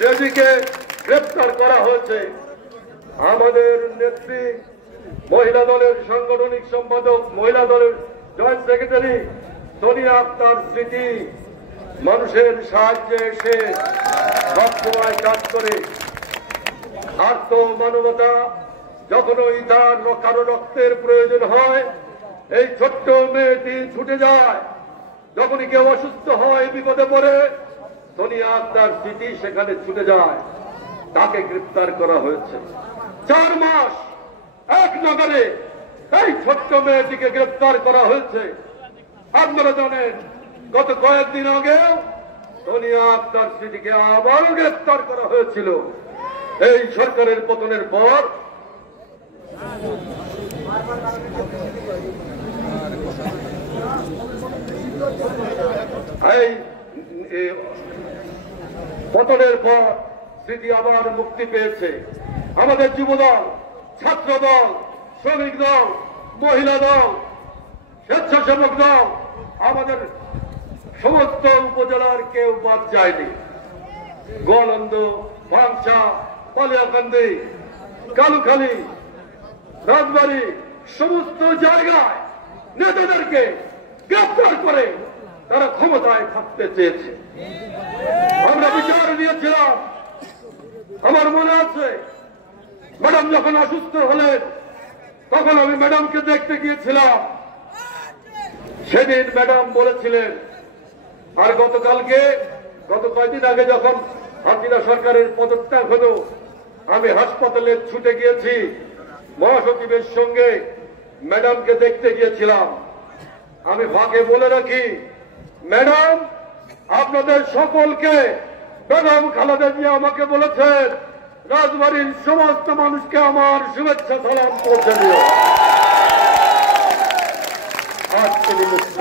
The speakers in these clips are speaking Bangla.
যেদিকে গ্রেপ্তার করা হয়েছে আমাদের নেত্রী, মহিলা দলের সাংগঠনিক সম্পাদক, মহিলা দলের জয়েন্ট সেক্রেটারি সোনিয়া আক্তার স্মৃতি মানুষের সাহায্যে এসে সবসময় কাজ করে। আর্ত মানবতা যখনই তার কারো রক্তের প্রয়োজন হয় এই ছোট্ট মেয়েটি ছুটে যায়। যখনই কেউ অসুস্থ হয়, বিপদে পড়ে, সোনিয়া আক্তার স্মৃতি সেখানে ছুটে যায়। তাকে গ্রেপ্তার করা হয়েছে। 4 মাস এক নগরে এই ছোট্ট মেয়েটিকে গ্রেপ্তার করা হয়েছে। আপনারা জানেন গত কয়েকদিন আগে সোনিয়া আক্তার স্মৃতিকে আবারও গ্রেপ্তার করা হয়েছিল। এই সরকারের পতনের পর পতনের পর স্মৃতি আবার মুক্তি পেয়েছে। আমাদের যুবদল, ছাত্র দল, শ্রমিক দল, মহিলা দল, স্বেচ্ছাসেবক দল, আমাদের সমস্ত উপজেলার কেউ বাদ যায়নি। গোয়ালন্দ, ভাংসা, পালিয়াকান্দি, কালুখালী, রাজবাড়ী সমস্ত জায়গায় নেতাদেরকে গ্রেপ্তার করে তারা ক্ষমতায় থাকতে চেয়েছে। আমরা বিচার দিয়েছিলাম। আমার মনে আছে ম্যাডাম যখন অসুস্থ হলেন তখন আমি ম্যাডামকে দেখতে গিয়েছিলাম। সেদিন ম্যাডাম বলেছিলেন, আর গত কয়েকদিন আগে যখন হাসিনা সরকারের পদত্যাগ হলো আমি হাসপাতালে ছুটে গিয়েছি, মহাসচিবের সঙ্গে ম্যাডামকে দেখতে গিয়েছিলাম। আমি ফাঁকে বলে রাখি, ম্যাডাম আপনাদের সকলকে বেগম খালেদা জিয়া আমাকে বলেছেন রাজবাড়ির সমস্ত মানুষকে আমার শুভেচ্ছা সালাম পৌঁছে দিও। আজ তিনি মুক্ত।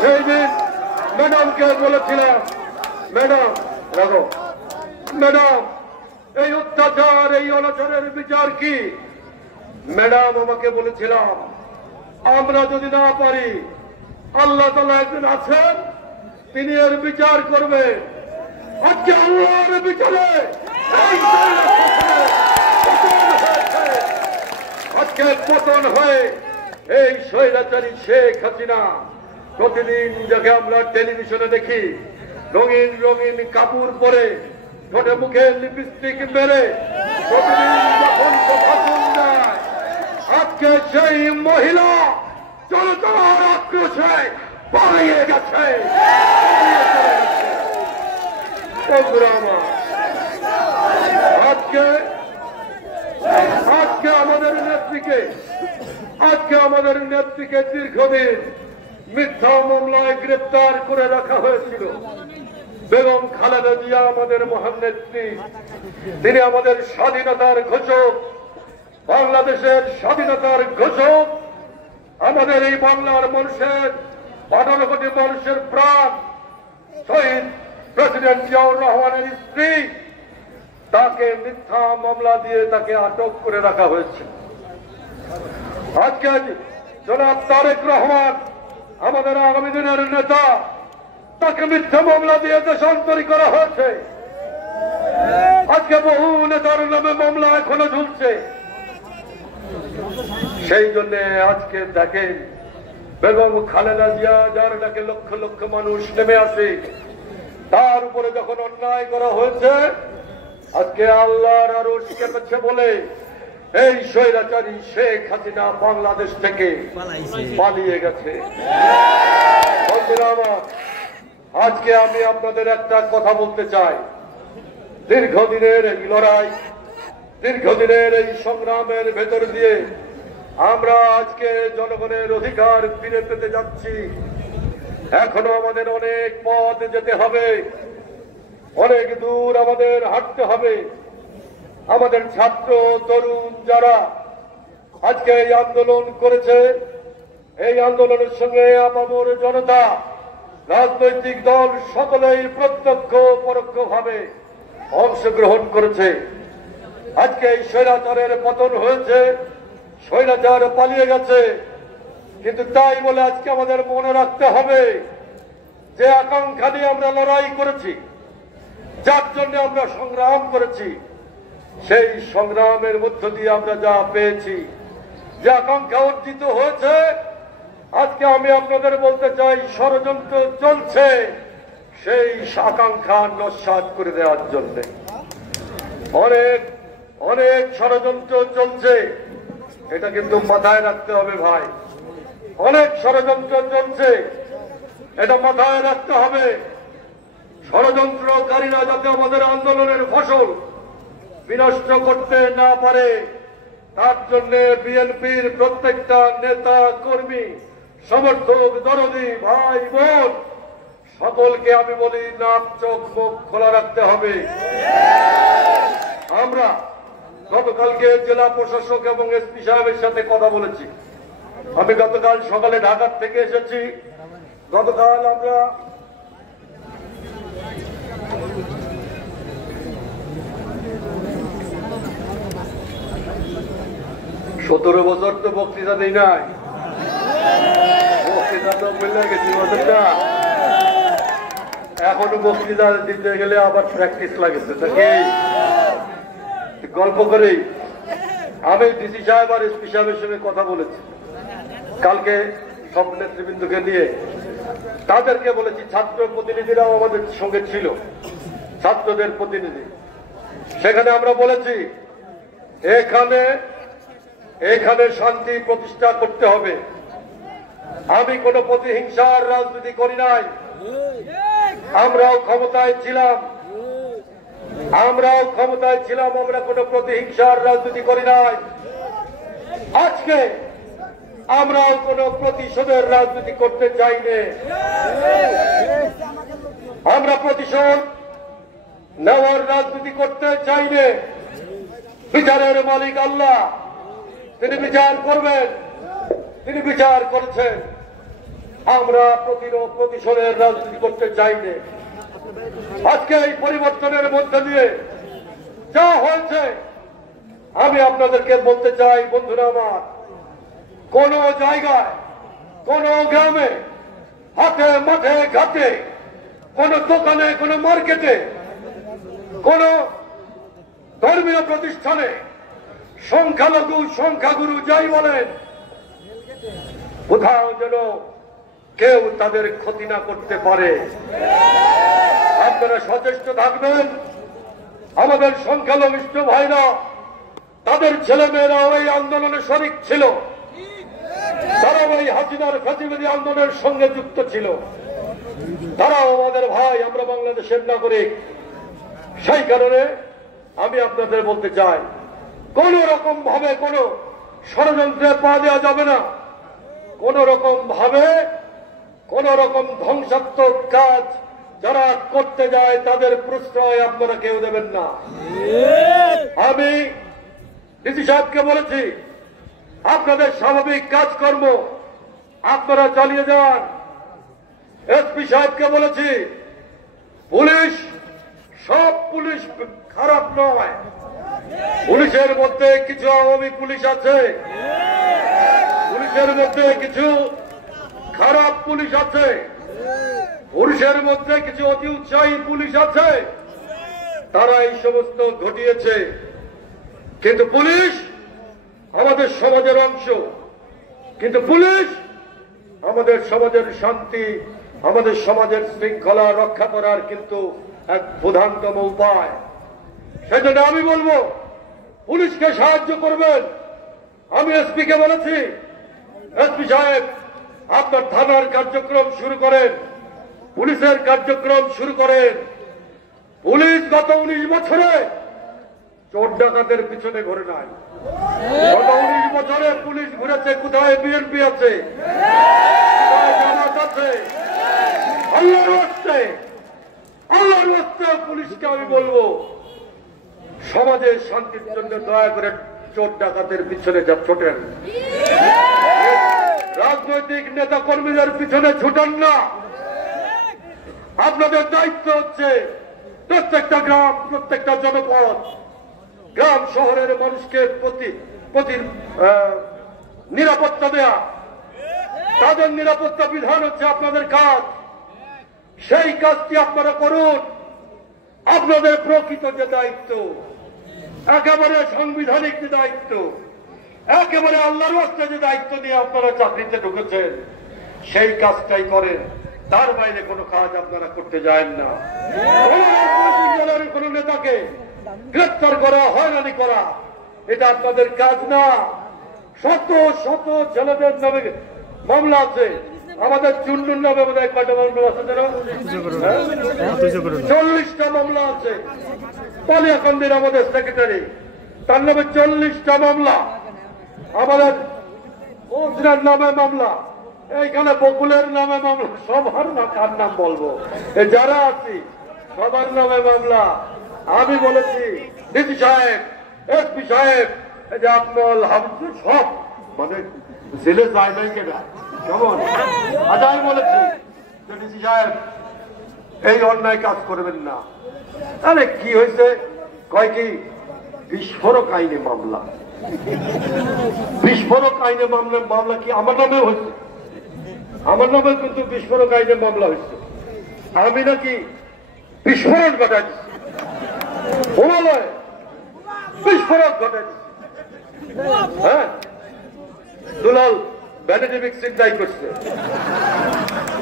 সেই দিন ম্যাডামকে বলেছিলাম, ম্যাডাম রাখো, ম্যাডাম এই অত্যাচার, এই অনাচারের বিচার কি? ম্যাডাম আমাকে বলেছিলাম, আমরা যদি না পারি আল্লাহ তাআলা একজন আছেন, তিনি এর বিচার করবেন। আজকে আল্লাহর বিচারে আজকে পতন হয়ে এই স্বৈরাচারী শেখ হাসিনা, প্রতিদিন যাকে আমরা টেলিভিশনে দেখি রঙিন রঙিন কাপড় পরে, ঠোঁটে মুখে লিপস্টিক মেরে প্রতিদিন যখন ভাষণ দেয়, আজকে সেই মহিলা জনতার আক্রোশে পালিয়ে গেছে। আজকে আমাদের নেত্রীকে দীর্ঘদিন মিথ্যা মামলায় গ্রেপ্তার করে রাখা হয়েছিল। বেগম খালেদা জিয়া আমাদের মহান নেত্রী, তিনি আমাদের স্বাধীনতার ঘোষক, বাংলাদেশের স্বাধীনতার ঘোষক, আমাদের এই বাংলার মানুষের 18 কোটি মানুষের প্রাণ, শহীদ প্রেসিডেন্ট জিয়াউর রহমানের স্ত্রী, তাকে মিথ্যা মামলা দিয়ে তাকে আটক করে রাখা হয়েছে। আজকে জনাব তারেক রহমান আমাদের আগামী দিনের নেতা, তাকে মিথ্যা মামলা দিয়ে দেশান্তরী করা হয়েছে। আজকে বহু নেতার নামে মামলা এখনো ঝুলছে। সেই জন্য আজকে দেখেন বেগম খালেদা জিয়া, যার ডাকে লক্ষ লক্ষ মানুষ নেমে আসে, তার উপরে যখন অন্যায় করা হয়েছে, আজকে আল্লাহর আরশ কেঁপেছে বলে এই স্বৈরাচারী শেখ হাসিনা বাংলাদেশ থেকে পালিয়ে গেছে। আজকে আমি আপনাদের একটা কথা বলতে চাই, দীর্ঘদিনের এই লড়াই, দীর্ঘদিনের এই সংগ্রামের ভেতর দিয়ে আমরা আজকে জনগণের অধিকার ফিরে পেতে যাচ্ছি। এখনো আমাদের অনেক পথ যেতে হবে, অনেক দূর আমাদের হাঁটতে হবে। আমাদের ছাত্র তরুণ যারা আজকে এই আন্দোলন করেছে, এই আন্দোলনের সঙ্গে আপামর জনতা, রাজনৈতিক দল সকলেই প্রত্যক্ষ পরোক্ষভাবে অংশগ্রহণ করেছে। আজকে এই স্বৈরাচারের পতন হয়েছে, স্বৈরাচার পালিয়ে গেছে, কিন্তু তাই বলে আজকে আমাদের মনে রাখতে হবে যে আকাঙ্ক্ষা নিয়ে আমরা লড়াই করেছি, যার জন্য আমরা সংগ্রাম করেছি, সেই সংগ্রামের মধ্য দিয়ে আমরা যা পেয়েছি, যে আকাঙ্ক্ষা অর্জিত হয়েছে, আজকে আমি আপনাদের বলতে চাই ষড়যন্ত্র চলছে সেই আকাঙ্ক্ষা নস্যাৎ করে দেওয়ার জন্য। অনেক অনেক ষড়যন্ত্র চলছে, এটা কিন্তু মাথায় রাখতে হবে ভাই। অনেক ষড়যন্ত্র চলছে, এটা মাথায় রাখতে হবে। ষড়যন্ত্রকারীরা যাতে আমাদের আন্দোলনের ফসল বিনষ্ট করতে না পারে, তার জন্য বিএনপির প্রত্যেকটা নেতা কর্মী, সমর্থক, দরদি, ভাই বোন সকলকে আমি বলি নাক চোখ মুখ খোলা রাখতে হবে। আমরা গতকালকে জেলা প্রশাসক এবং এসপি সাহেবের সাথে কথা বলেছি। আমি গতকাল সকালে ঢাকা থেকে এসেছি। গতকাল আমরা সতেরো বছর তো বক্তৃতা দিই নাই, বক্তৃতা তো মিলে গেছি বছরটা। এখনো বক্তৃতা দিতে গেলে আবার প্র্যাকটিস লাগেছে, নাকি? গল্প করেই আমি ডিসি সাহেব আর এসপি সাহেবের সঙ্গে কথা বলেছি কালকে, সব নেতৃবৃন্দকে নিয়ে। তাদেরকে বলেছি, ছাত্র প্রতিনিধিরাও আমাদের সঙ্গে ছিল, ছাত্রদের প্রতিনিধি। সেখানে আমরা বলেছি এখানে শান্তি প্রতিষ্ঠা করতে হবে। আমি কোনো প্রতিহিংসার রাজনীতি করি নাই। আমরাও ক্ষমতায় ছিলাম, আমরা কোনো প্রতিহিংসার রাজনীতি করি নাই। আজকে আমরাও কোনো প্রতিশোধের রাজনীতি করতে চাই না। আমরা প্রতিশোধ নেওয়ার রাজনীতি করতে চাই না। বিচারের মালিক আল্লাহ, তিনি বিচার করবেন, তিনি বিচার করেছেন। আমরা প্রতিশোধের রাজনীতি করতে চাই না। আজকে এই পরিবর্তনের মধ্যে দিয়ে যা হয়েছে, আমি আপনাদেরকে বলতে চাই বন্ধুরা আমার, কোন জায়গায়, কোন গ্রামে, হাটে, মাঠে, ঘাটে, কোন দোকানে, কোন মার্কেটে, কোন ধর্মীয় প্রতিষ্ঠানে সংখ্যালঘু সংখ্যাগুরু যাই বলেন, কোথাও যেন কেউ তাদের ক্ষতি না করতে পারে। আপনারা সচেষ্ট থাকবেন। আমাদের সংখ্যালঘিষ্ঠ ভাইরা, তাদের ছেলেমেয়েরা ওই আন্দোলনে শরিক ছিল, তারা ওই হাসিনার ফ্যাসিবাদী আন্দোলনের সঙ্গে যুক্ত ছিল। তারাও আমাদের ভাই, আমরা বাংলাদেশের নাগরিক। সেই কারণে আমি আপনাদের বলতে চাই, কোন রকম ভাবে কোন ষড়যন্ত্রে পা দেওয়া যাবে না। কোন রকম ভাবে কোন রকম ধ্বংসাত্মক কাজ যারা করতে যায়, তাদের প্রশ্রয় আপনারা কেউ দেবেন না। আমি ডিসি সাহেবকে বলেছি, আপনাদের স্বাভাবিক কাজকর্ম আপনারা চালিয়ে যান। এসপি সাহেবকে বলেছি, পুলিশ, সব পুলিশ খারাপ নয়। পুলিশের মধ্যে কিছু আওয়ামী পুলিশ আছে, পুলিশের মধ্যে কিছু খারাপ পুলিশ আছে, পুলিশের মধ্যে কিছু অতি উৎসাহী পুলিশ আছে, তারা এই সমস্ত ঘটিয়েছে। কিন্তু পুলিশ আমাদের সমাজের অংশ, কিন্তু পুলিশ আমাদের সমাজের শান্তি, আমাদের সমাজের শৃঙ্খলা রক্ষা করার কিন্তু এক প্রধানতম উপায়। সেজন্য আমি বলবো, পুলিশকে সাহায্য করবেন। আমি এসপি কে বলেছি, এসপি সাহেব আপনার থানার কার্যক্রম শুরু করেন, পুলিশের কার্যক্রম শুরু করেন। পুলিশ গত 19 বছরে চোর ডাকাতের পিছনে ঘুরে নাই। গত 19 বছরে পুলিশ ঘুরেছে কোথায় বিএনপি আছে, কোথায় জামাত আছে। আল্লাহর রাস্তে পুলিশকে আমি বলবো, সমাজের শান্তির জন্য দয়া করে চোর ডাকাতের পিছনে যা ছোটেন, রাজনৈতিক নেতা কর্মীদের পিছনে ছুটেন না। আপনাদের দায়িত্ব হচ্ছে প্রত্যেকটা গ্রাম, প্রত্যেকটা জনপদ, গ্রাম শহরের মানুষকে প্রতি নিরাপত্তা দেয়া। তাদের নিরাপত্তা বিধান হচ্ছে আপনাদের কাজ। সেই কাজটি আপনারা করুন। আপনাদের প্রকৃত যে দায়িত্ব, একেবারে সাংবিধানিক যে দায়িত্ব, একেবারে আল্লাহর রাস্তে যে দায়িত্ব নিয়ে আপনারা চাকরিতে ঢুকেছেন, সেই কাজটাই করেন। তার বাইরে কোনো কাজ আপনারা করতে যায় না। কোন নেতাকে গ্রেফতার করা, হয়রানি করা, এটা আপনাদের কাজ না। শত শত ছেলেদের নামে মামলা আছে। আমাদের চুন্নুর নামে বোধহয় কয়টা মামলা আছে যেন? 40টা মামলা আছে। কালিয়াকান্দির আমাদের সেক্রেটারি, তার নামে 40টা মামলা। আমাদের ওসির নামে মামলা, এইখানে বকুলের নামে মামলা। সবার না, কার নাম বলবো? যারা আছি সবার নামে মামলা। আমি বলেছি ডিসি সাহেব, এসপি সাহেব, এই যে আকমল, হাবিব, সব মানে জেলে যায় নাই কেনা কেমন? আচ্ছা, আমি বলেছি যে ডিসি সাহেব এই অন্যায় কাজ করবেন না। তাহলে কি হয়েছে? কয় কি বিস্ফোরক আইনে মামলা। বিস্ফোরক আইনে মামলা কি আমার নামেও হয়েছে? আমার নামে কিন্তু বিস্ফোরক আইনে মামলা হয়েছে। আমি নাকি বিস্ফোরণ ঘটাচ্ছি, হিমালয় বিস্ফোরক ঘটাচ্ছি। হ্যাঁ, দুলাল ব্যানেটিক চিন্তাই করছে,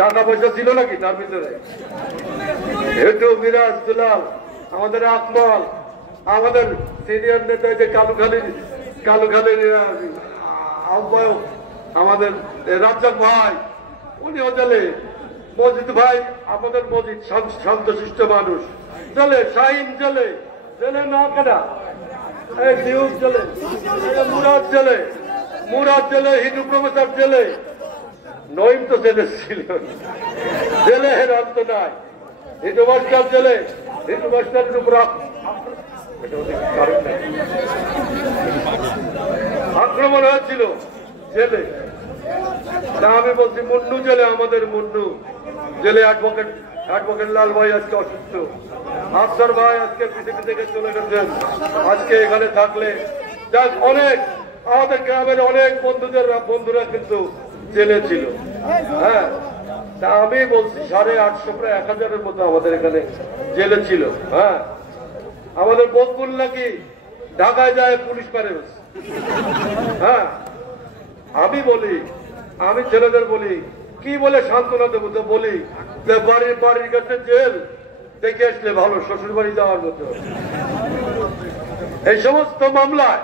টাকা পয়সা ছিল নাকি তার ভিতরে? হেতু, মিরাজ, দুলাল, আমাদের আকমল, আমাদের সিনিয়র নেতা যে কালুখালীর আহ্বায়ক আমাদের রাজ্জাক ভাই, উনিও জেলে। মজিদ ভাই, আমাদের মজিদ শান্তশিষ্ট মানুষ, জেলে। শাহিন জেলে, জেলে না কেনা? দিউক জেলে, মুরাদ জেলে, মুরাদ জেলে, হিন্দু প্রফেসর জেলে, নইম তো জেলে ছিল, জেলে এর অন্ত নাই। হিন্দু মাস্টার জেলে, হিন্দু মাস্টারের উপর আক্রমণ হয়েছিল, জেলে। তা আমি বলছি মুন্নু জেলে, আমাদের মুন্নু জেলে। অ্যাডভোকেট লাল ভাই আজকে অসুস্থ, আফসার ভাই আজকে পৃথিবী থেকে চলে গেছেন। আজকে এখানে থাকলে যাক, অনেক আমাদের গ্রামের অনেক বন্ধুরা কিন্তু জেলে ছিল। হ্যাঁ, তা আমি বলছি 850 প্রায় 1000-এর মতো আমাদের এখানে জেলে ছিল। হ্যাঁ, আমাদের বকুল নাকি ঢাকায় যায় পুলিশ পারে। হ্যাঁ, আমি ছেলেদের বলি কি বলে সান্ত্বনা দেবো? তো বলি বাড়ির কাছে জেল দেখে আসলে ভালো, শ্বশুর বাড়ি যাওয়ার মতো। এই সমস্ত মামলায়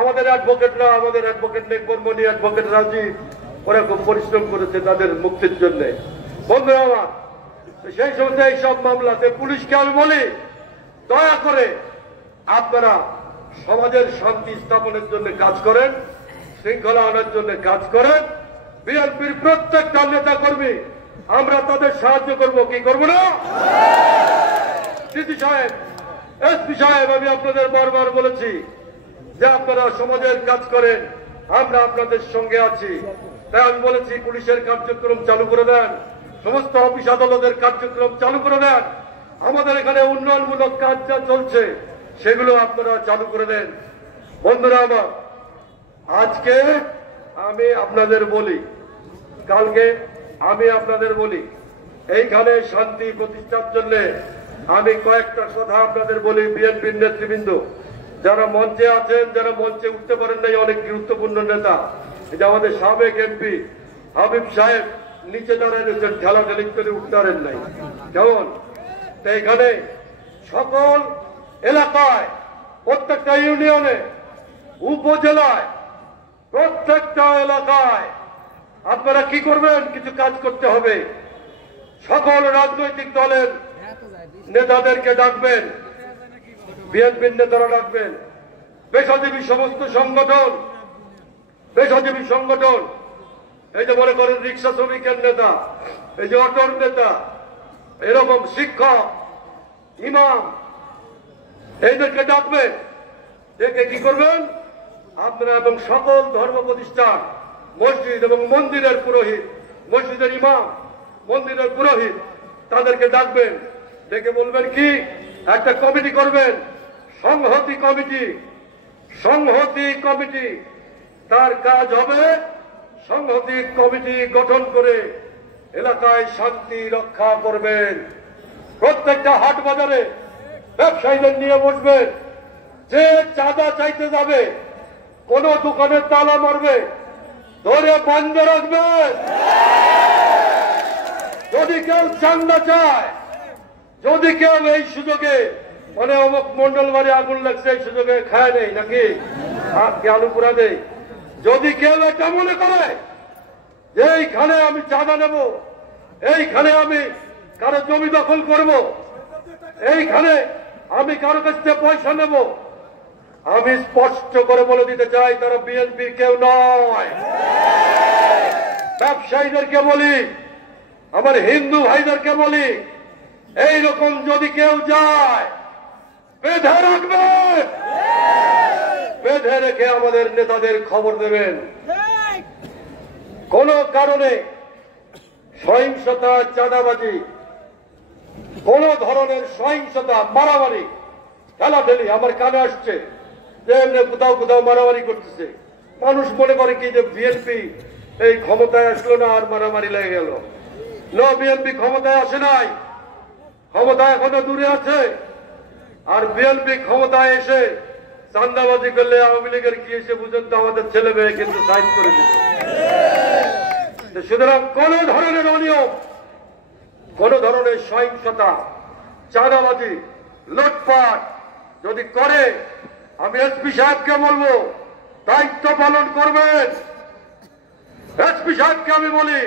আমাদের অ্যাডভোকেটরা, আমাদের অ্যাডভোকেট নেকবরমণি, অ্যাডভোকেট রাজীব, ওরা খুব পরিশ্রম করেছে তাদের মুক্তির জন্য। বন্ধুরা আমার, সেই সমস্ত এইসব মামলাতে পুলিশকে আমি বলি, দয়া করে আপনারা সমাজের শান্তি স্থাপনের জন্য কাজ করেন, শৃঙ্খলা আনার জন্য কাজ করেন। বিএনপির প্রত্যেকটা নেতা কর্মী আমরা তাদের সাহায্য করব, কি করবো না? ডিসি সাহেব, এসপি সাহেব, আমি আপনাদের বারবার বলেছি যে আপনারা সমাজের কাজ করেন, আমরা আপনাদের সঙ্গে আছি। তাই আমি বলেছি পুলিশের কার্যক্রম চালু করে দেন, সমস্ত অফিস আদালতের কার্যক্রম চালু করে দেন। আমাদের এখানে উন্নয়নমূলক কাজ যা চলছে সেগুলো আপনারা চালু করে দেন। বন্ধুরা আমার, আজকে আমি আপনাদের বলি, কালকে আমি আপনাদের বলি, এইখানে শান্তি প্রতিষ্ঠার জন্য আমি কয়েকটা কথা আপনাদের বলি। বিএনপির নেতৃবৃন্দ যারা মঞ্চে আছেন, যারা মঞ্চে উঠতে পারেন নাই, অনেক গুরুত্বপূর্ণ নেতা, এটা আমাদের সাবেক এমপি হাবিব সাহেব নিচে দাঁড়িয়ে রয়েছেন, ঠেলাঠেলি করে উঠতে পারেন নাই। কেমন? তো এখানে সকল এলাকায়, প্রত্যেকটা ইউনিয়নে, উপজেলায়, প্রত্যেকটা এলাকায় আপনারা কি করবেন? কিছু কাজ করতে হবে। সকল রাজনৈতিক দলের নেতাদেরকে ডাকবেন, বিএনপির নেতারা ডাকবেন, পেশাজীবী সমস্ত সংগঠন, পেশাজীবী সংগঠন, এই যে মনে করেন রিক্সা শ্রমিকের নেতা, এই যে অটোর নেতা, এরকম শিক্ষক, ইমাম, এইদেরকে ডাকবেন। ডেকে কি করবেন আপনারা? এবং সকল ধর্ম প্রতিষ্ঠান, মসজিদ এবং মন্দিরের পুরোহিত, মসজিদের ইমাম, মন্দিরের পুরোহিত, তাদেরকে ডাকবেন। ডেকে বলবেন কি, একটা কমিটি করবেন, সংহতি কমিটি। সংহতি কমিটি, তার কাজ হবে সংহতি কমিটি গঠন করে এলাকায় শান্তি রক্ষা করবেন। প্রত্যেকটা হাট বাজারে ব্যবসায়ীদের নিয়ে বসবেন, যে চাঁদা চাইতে যাবে কোন দোকানের তালা মারবে ধরে বন্ধ রাখবেন। যদি কেউ চান্দা চায়, যদি কেউ এই সুযোগে মানে অমুক মন্ডল বাড়ি আগুন লাগছে এই সুযোগে খায় নেই নাকি আলু পুরা দেয়, যদি কেউ এটা মনে করে যে এইখানে আমি চাঁদা নেব, এইখানে আমি কারো জমি দখল করব, এইখানে আমি কারো কাছ থেকে পয়সা নেব, আমি স্পষ্ট করে বলে দিতে চাই তারা বিএনপির কেউ নয়। ব্যবসায়ীদেরকে বলি, আমার হিন্দু ভাইদেরকে বলি, এইরকম যদি কেউ যায় বেঁধে রাখবেন, বেঁধে রেখে আমাদের নেতাদের খবর দেবেন। কোন কারণে সহিংসতা, চাঁদাবাজি, কোন ধরনের সহিংসতা, মারামারি, ঠেলাঠেলি আমার কানে আসছে যে এমনি কোথাও কোথাও মারামারি করতেছে। মানুষ মনে করে কি যে বিএনপি এই ক্ষমতায় আসলো না আর মারামারি লেগে গেল। না, বিএনপি ক্ষমতায় আসে নাই, ক্ষমতা এখনো দূরে আছে। আর বিএনপি ক্ষমতায় এসে চাঁদাবাজি করলে আওয়ামী লীগের কি এসে বুঝেন তো আমাদের ছেলে মেয়ে কিন্তু সাইন করে দিবে। সুতরাং কোন ধরনের অনিয়ম, কোন ধরনের সহিংসতা, চাঁদাবাজি, লুটপাট যদি করে আমি এসপি সাহেবকে বলবো দায়িত্ব পালন করবেন। এসপি সাহেবকে আমি বলি